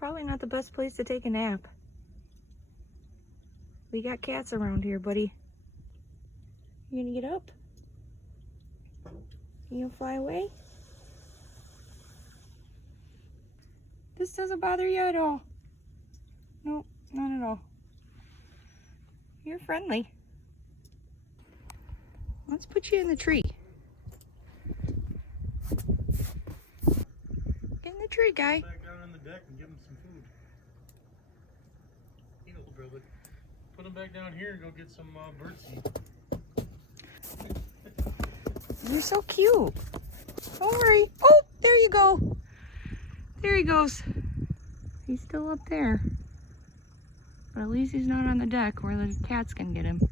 probably not the best place to take a nap. We got cats around here, buddy. You gonna get up? You gonna fly away? This doesn't bother you at all. Nope, not at all. You're friendly. Let's put you in the tree. Get in the tree, guy. Back down on the deck and give him some food. Eat a little bit of it. Put him back down here and go get some birdseed. You're so cute. Don't worry. Oh, there you go. There he goes. He's still up there. But at least he's not on the deck where the cats can get him.